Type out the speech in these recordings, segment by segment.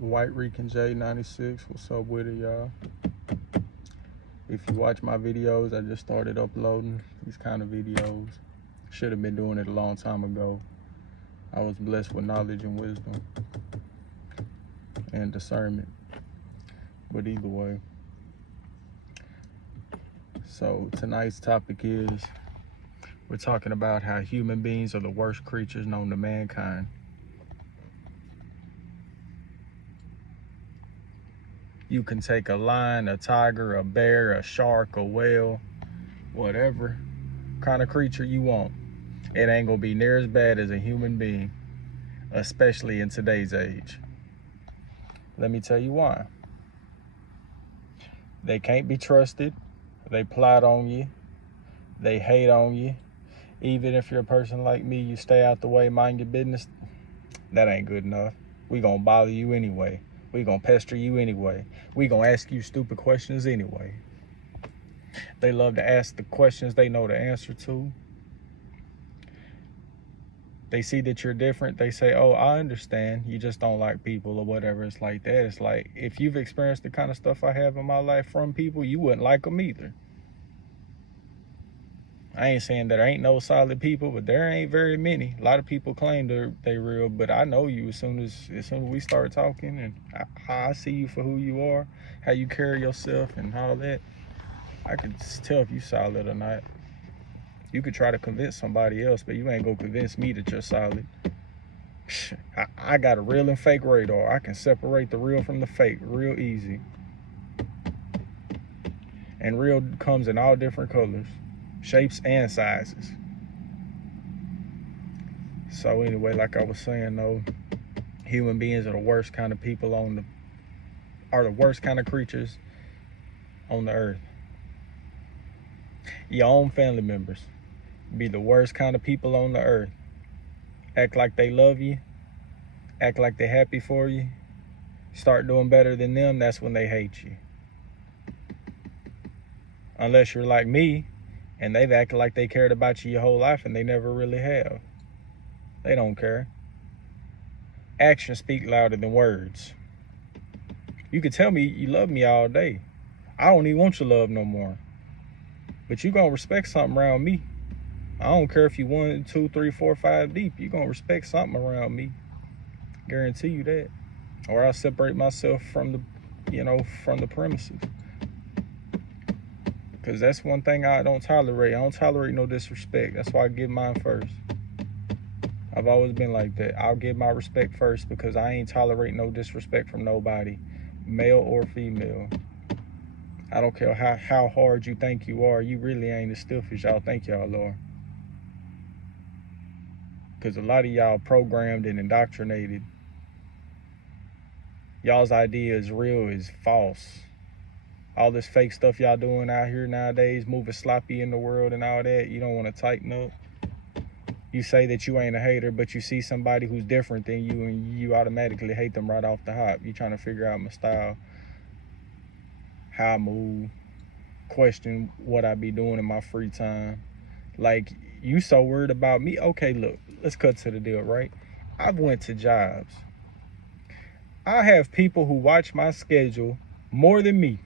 White Rican J96, what's up with it, y'all? If you watch my videos, I just started uploading these kind of videos. Should have been doing it a long time ago. I was blessed with knowledge and wisdom and discernment. But either way. So tonight's topic is, we're talking about how human beings are the worst creatures known to mankind. You can take a lion, a tiger, a bear, a shark, a whale, whatever kind of creature you want. It ain't gonna be near as bad as a human being, especially in today's age. Let me tell you why. They can't be trusted. They plot on you. They hate on you. Even if you're a person like me, you stay out the way, mind your business. That ain't good enough. We gonna bother you anyway. We gonna pester you anyway. We gonna ask you stupid questions anyway. They love to ask the questions they know the answer to. They see that you're different. They say, oh, I understand. You just don't like people or whatever. It's like that. It's like, if you've experienced the kind of stuff I have in my life from people, you wouldn't like them either. I ain't saying that there ain't no solid people, but there ain't very many. A lot of people claim they real, but I know you as soon as we start talking, and how I see you for who you are, how you carry yourself and all that, I can tell if you solid or not. You could try to convince somebody else, but you ain't gonna convince me that you're solid. I got a real and fake radar. I can separate the real from the fake real easy. And real comes in all different colors, shapes and sizes. So anyway, like I was saying though, human beings are the worst kind of people are the worst kind of creatures on the earth. Your own family members be the worst kind of people on the earth. Act like they love you, act like they're happy for you. Start doing better than them, that's when they hate you. Unless you're like me, and they've acted like they cared about you your whole life, and they never really have. They don't care. Actions speak louder than words. You could tell me you love me all day. I don't even want your love no more. But you gonna respect something around me. I don't care if you 1, 2, 3, 4, 5 deep. You gonna respect something around me. Guarantee you that. Or I'll separate myself from the premises. Because that's one thing I don't tolerate. I don't tolerate no disrespect. That's why I give mine first. I've always been like that. I'll give my respect first because I ain't tolerate no disrespect from nobody, male or female. I don't care how hard you think you are. You really ain't as stiff as y'all think y'all are. Because a lot of y'all programmed and indoctrinated. Y'all's idea is real is false. All this fake stuff y'all doing out here nowadays, moving sloppy in the world and all that, you don't want to tighten up. You say that you ain't a hater, but you see somebody who's different than you and you automatically hate them right off the hop. You trying to figure out my style, how I move, question what I be doing in my free time. Like, you so worried about me. Okay, look, let's cut to the deal, right? I've went to jobs. I have people who watch my schedule more than me.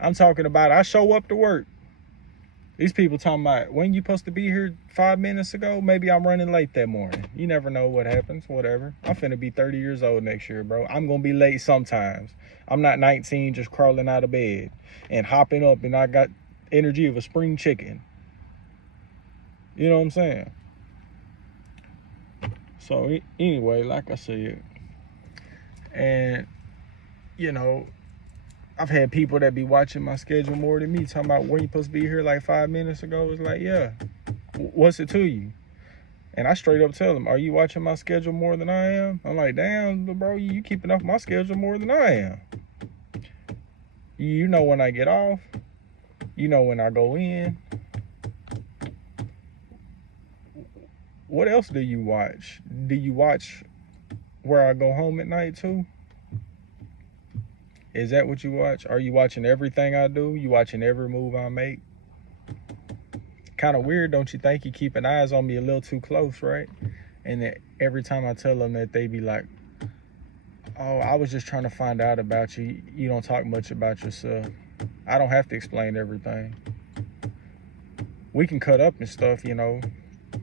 I'm talking about I show up to work. These people talking about, when you supposed to be here 5 minutes ago? Maybe I'm running late that morning. You never know what happens, whatever. I'm finna be 30 years old next year, bro. I'm gonna be late sometimes. I'm not 19 just crawling out of bed and hopping up and I got energy of a spring chicken. You know what I'm saying? So anyway, like I said, and I've had people that be watching my schedule more than me, talking about when you supposed to be here like 5 minutes ago. It's like, yeah, what's it to you? And I straight up tell them, are you watching my schedule more than I am? I'm like, damn, bro, you keeping up my schedule more than I am. You know when I get off. You know when I go in. What else do you watch? Do you watch where I go home at night too? Is that what you watch? Are you watching everything I do? You watching every move I make? Kind of weird, don't you think? You keeping eyes on me a little too close, right? And that every time I tell them that, they be like, Oh, I was just trying to find out about you. You don't talk much about yourself. I don't have to explain everything. We can cut up and stuff,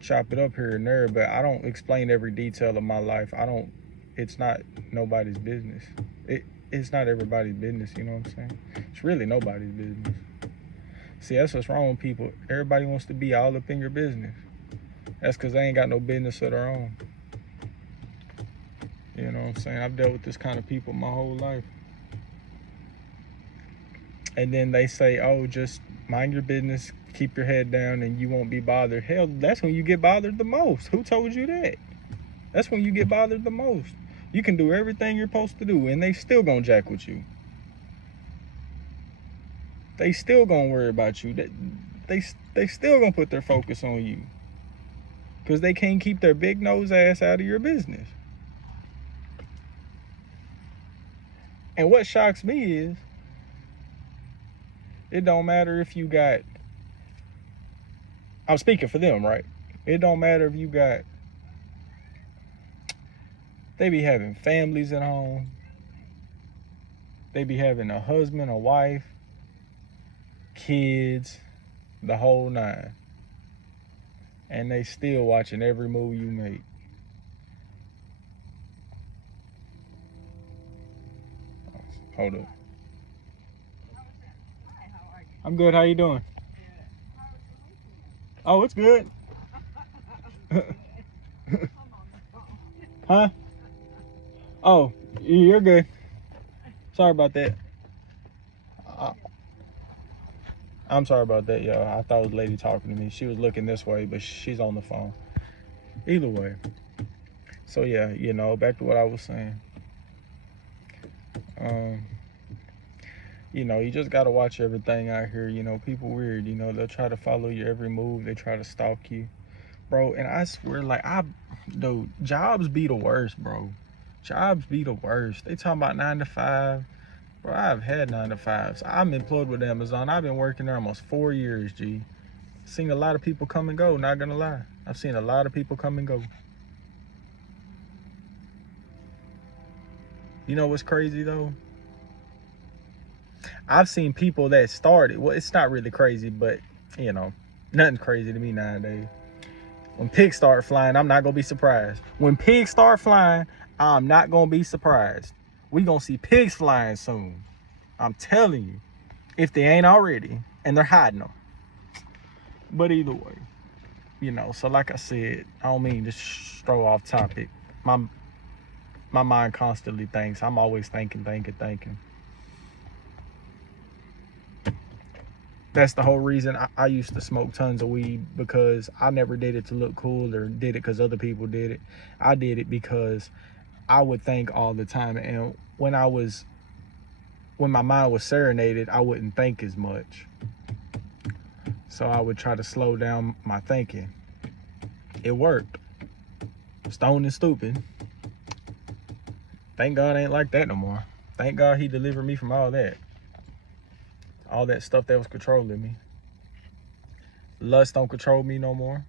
chop it up here and there, but I don't explain every detail of my life. It's not nobody's business. It's not everybody's business, you know what I'm saying? It's really nobody's business. See, that's what's wrong with people. Everybody wants to be all up in your business. That's because they ain't got no business of their own. You know what I'm saying? I've dealt with this kind of people my whole life. And then they say, oh, just mind your business, keep your head down, and you won't be bothered. Hell, that's when you get bothered the most. Who told you that? That's when you get bothered the most. You can do everything you're supposed to do, and they still gonna jack with you. They still gonna worry about you. They still gonna put their focus on you. Because they can't keep their big nose ass out of your business. And what shocks me is, it don't matter if you got, I'm speaking for them, right? It don't matter if you got, they be having families at home. They be having a husband, a wife, kids, the whole nine. And they still watching every move you make. Hold up. I'm good. How you doing? Oh, it's good. Huh? Oh, you're good. Sorry about that. I'm sorry about that, yo. I thought it was a lady talking to me. She was looking this way, but she's on the phone. Either way. So yeah, back to what I was saying. You just gotta watch everything out here. People weird. They'll try to follow your every move. They try to stalk you, bro. And I swear, dude, jobs be the worst, bro. Jobs be the worst. They talking about 9 to 5. Bro, I've had 9 to 5s. I'm employed with Amazon. I've been working there almost 4 years, G. Seen a lot of people come and go, not gonna lie. I've seen a lot of people come and go. You know what's crazy, though? I've seen people that started, well, it's not really crazy, but, nothing crazy to me nowadays. When pigs start flying, I'm not gonna be surprised. When pigs start flying, I'm not gonna be surprised. We gonna see pigs flying soon. I'm telling you, if they ain't already, and they're hiding them. But either way, so like I said, I don't mean to throw off topic. My mind constantly thinks. I'm always thinking. That's the whole reason I used to smoke tons of weed, because I never did it to look cool or did it because other people did it. I did it because I would think all the time, and when my mind was serenaded, I wouldn't think as much. So I would try to slow down my thinking. It worked. Stoned and stupid. Thank God I ain't like that no more. Thank God he delivered me from all that. All that stuff that was controlling me. Lust don't control me no more.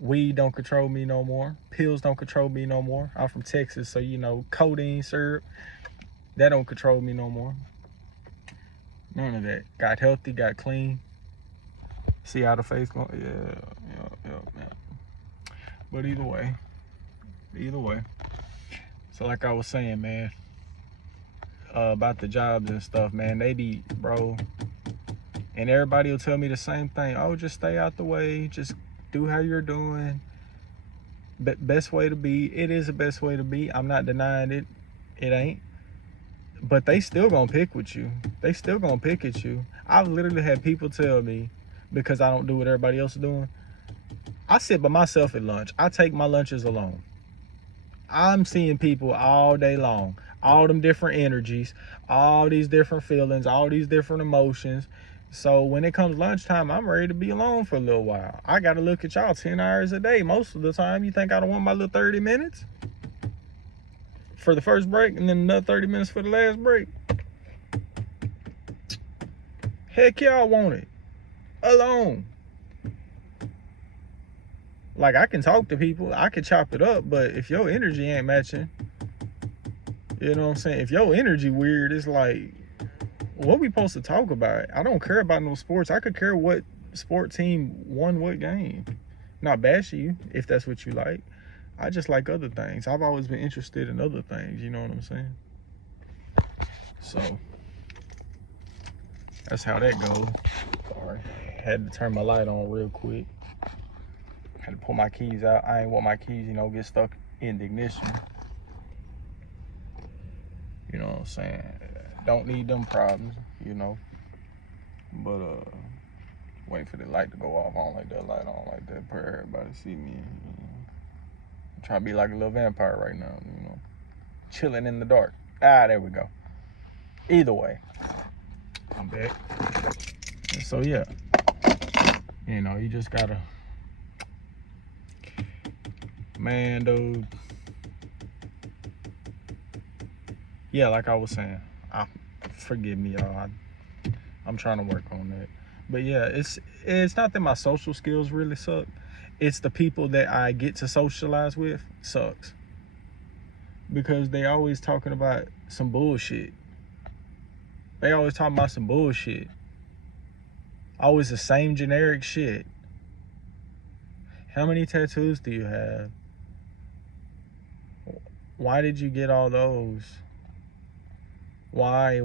Weed don't control me no more. Pills don't control me no more. I'm from Texas, so codeine syrup, that don't control me no more. None of that. Got healthy, got clean. See how the face going? Yeah. But either way. So like I was saying, man, about the jobs and stuff, man, they be, bro, and everybody will tell me the same thing. Oh, just stay out the way. Just do how you're doing. Best way to be. It is the best way to be. I'm not denying it. It ain't. But they still gonna pick with you. They still gonna pick at you. I've literally had people tell me, because I don't do what everybody else is doing, I sit by myself at lunch. I take my lunches alone. I'm seeing people all day long. All them different energies, all these different feelings, all these different emotions. So when it comes lunchtime, I'm ready to be alone for a little while. I got to look at y'all 10 hours a day. Most of the time, you think I don't want my little 30 minutes for the first break and then another 30 minutes for the last break? Heck, y'all want it alone. Like, I can talk to people, I can chop it up, but if your energy ain't matching, You know what I'm saying? If your energy weird, it's like, what we supposed to talk about? I don't care about no sports. I could care what sport team won what game. Not bashing you if that's what you like. I just like other things. I've always been interested in other things. You know what I'm saying? So that's how that goes. Sorry, had to turn my light on real quick. Had to pull my keys out. I ain't want my keys, get stuck in the ignition. You know what I'm saying? Don't need them problems, But wait for the light to go off. I don't like that light on like that. For everybody to see me. I'm trying to be like a little vampire right now, chilling in the dark. There we go. Either way, I'm back. And so yeah, you just gotta, man, dude. Yeah, like I was saying, forgive me, y'all. I'm trying to work on that. But yeah, it's not that my social skills really suck. It's the people that I get to socialize with sucks. Because they always talking about some bullshit. They always talking about some bullshit. Always the same generic shit. How many tattoos do you have? Why did you get all those? Why?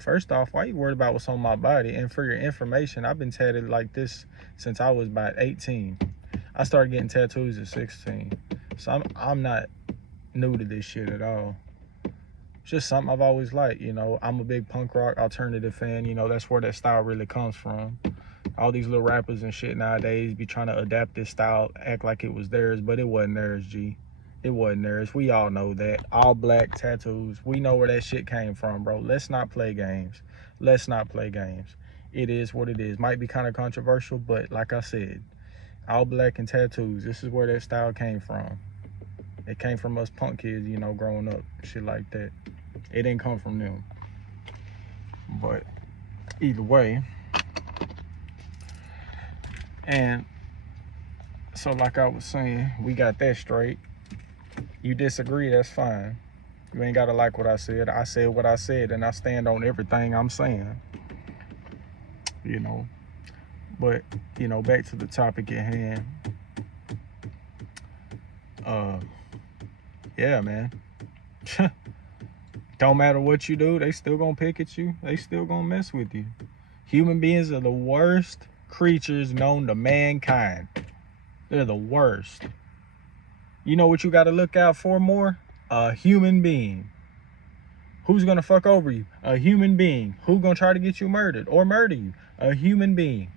First off, why you worried about what's on my body? And for your information, I've been tatted like this since I was about 18. I started getting tattoos at 16. So I'm not new to this shit at all. It's just something I've always liked, I'm a big punk rock alternative fan, that's where that style really comes from. All these little rappers and shit nowadays be trying to adapt this style, act like it was theirs, but it wasn't theirs, G. It wasn't theirs. We all know that. All black tattoos. We know where that shit came from, bro. Let's not play games. It is what it is. Might be kind of controversial, but like I said, all black and tattoos. This is where that style came from. It came from us punk kids, growing up. Shit like that. It didn't come from them. But either way. And so like I was saying, we got that straight. You disagree, that's fine. You ain't gotta like what I said. I said what I said, and I stand on everything I'm saying. But, back to the topic at hand. Yeah, man. Don't matter what you do, they still gonna pick at you. They still gonna mess with you. Human beings are the worst creatures known to mankind. They're the worst. You know what you got to look out for more? A human being. Who's going to fuck over you? A human being. Who's going to try to get you murdered or murder you? A human being.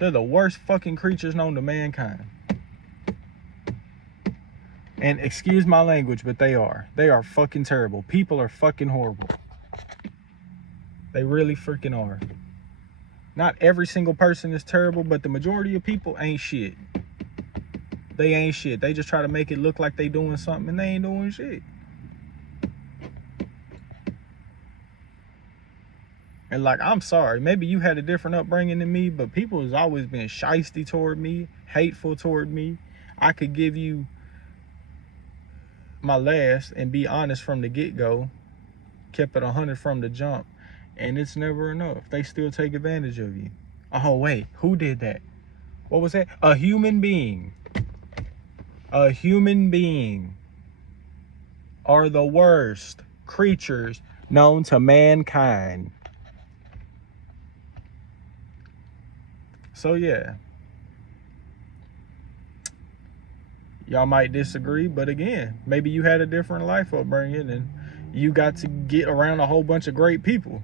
They're the worst fucking creatures known to mankind. And excuse my language, but they are. They are fucking terrible. People are fucking horrible. They really freaking are. Not every single person is terrible, but the majority of people ain't shit. They ain't shit. They just try to make it look like they doing something, and they ain't doing shit. And like, I'm sorry, maybe you had a different upbringing than me, but people has always been shiesty toward me, hateful toward me. I could give you my last and be honest from the get-go, kept it 100 from the jump, and it's never enough. They still take advantage of you. Oh, wait, who did that? What was that? A human being. A human being are the worst creatures known to mankind. So yeah, y'all might disagree, but again, maybe you had a different life upbringing and you got to get around a whole bunch of great people.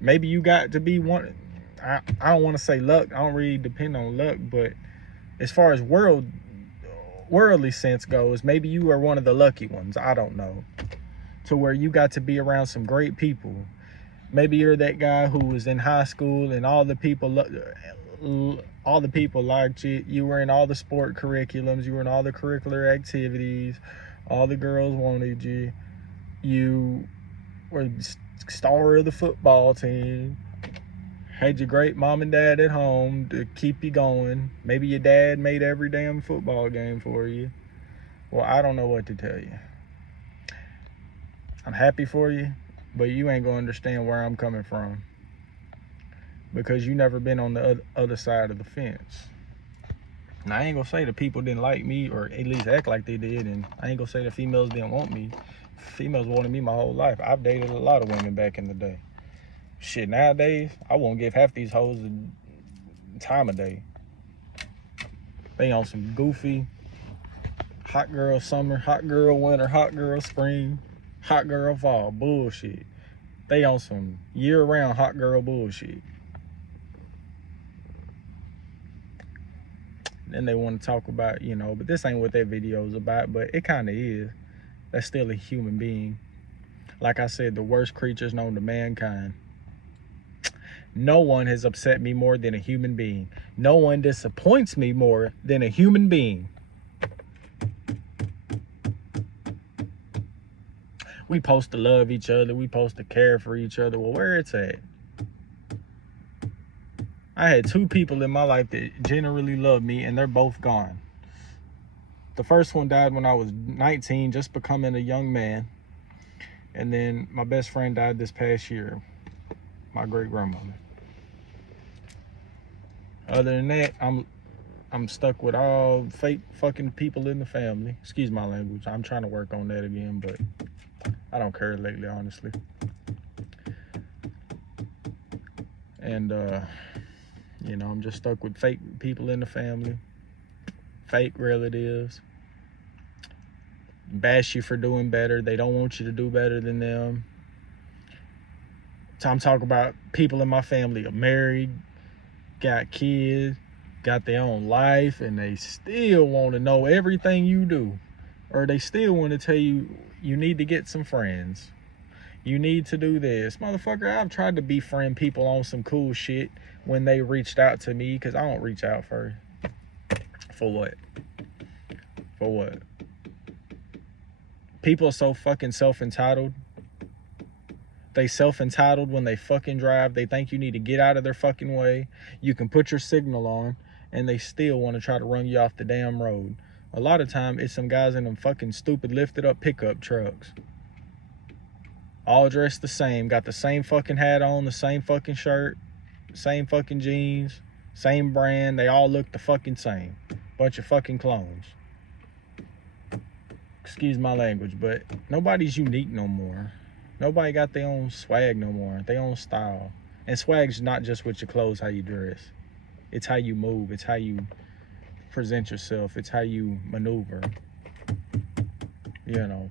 Maybe you got to be one. I don't want to say luck. I don't really depend on luck, but as far as worldly sense goes, maybe you are one of the lucky ones. I don't know. To where you got to be around some great people. Maybe you're that guy who was in high school and all the people liked you. You were in all the sport curriculums. You were in all the curricular activities. All the girls wanted you. You were the star of the football team. Had your great mom and dad at home to keep you going. Maybe your dad made every damn football game for you. Well, I don't know what to tell you. I'm happy for you, but you ain't gonna understand where I'm coming from because you never been on the other side of the fence. Now, I ain't gonna say the people didn't like me or at least act like they did, and I ain't gonna say the females didn't want me. Females wanted me my whole life. I've dated a lot of women back in the day. Shit, nowadays, I won't give half these hoes the time of day. They on some goofy, hot girl summer, hot girl winter, hot girl spring, hot girl fall bullshit. They on some year-round hot girl bullshit. Then they want to talk about, you know, but this ain't what that video is about, but it kind of is. That's still a human being. Like I said, the worst creatures known to mankind. No one has upset me more than a human being. No one disappoints me more than a human being. We supposed to love each other. We supposed to care for each other. Well, where it's at? I had 2 people in my life that genuinely loved me, and they're both gone. The first one died when I was 19, just becoming a young man. And then my best friend died this past year, my great-grandmother. Other than that, I'm stuck with all fake fucking people in the family. Excuse my language. I'm trying to work on that again, but I don't care lately, honestly. And you know, I'm just stuck with fake people in the family, fake relatives. Bash you for doing better. They don't want you to do better than them. So I'm talking about people in my family are married, got kids, got their own life, and they still want to know everything you do. Or they still want to tell you, you need to get some friends. You need to do this. Motherfucker, I've tried to befriend people on some cool shit when they reached out to me, because I don't reach out first. For what? For what? People are so fucking self-entitled. They self-entitled when they fucking drive. They think you need to get out of their fucking way. You can put your signal on, and they still want to try to run you off the damn road. A lot of time, it's some guys in them fucking stupid lifted up pickup trucks. All dressed the same, got the same fucking hat on, the same fucking shirt, same fucking jeans, same brand. They all look the fucking same. Bunch of fucking clones. Excuse my language, but nobody's unique no more. Nobody got their own swag no more, their own style. And swag's not just with your clothes, how you dress. It's how you move. It's how you present yourself. It's how you maneuver. You know.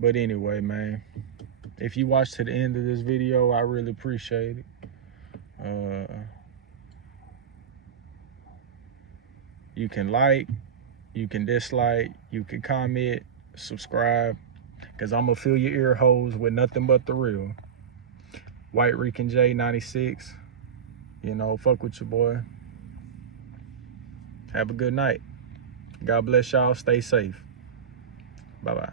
But anyway, man, if you watched to the end of this video, I really appreciate it. You can like, you can dislike, you can comment, subscribe, because I'm going to fill your ear holes with nothing but the real. White Rican J 96. You know, fuck with your boy. Have a good night. God bless y'all. Stay safe. Bye-bye.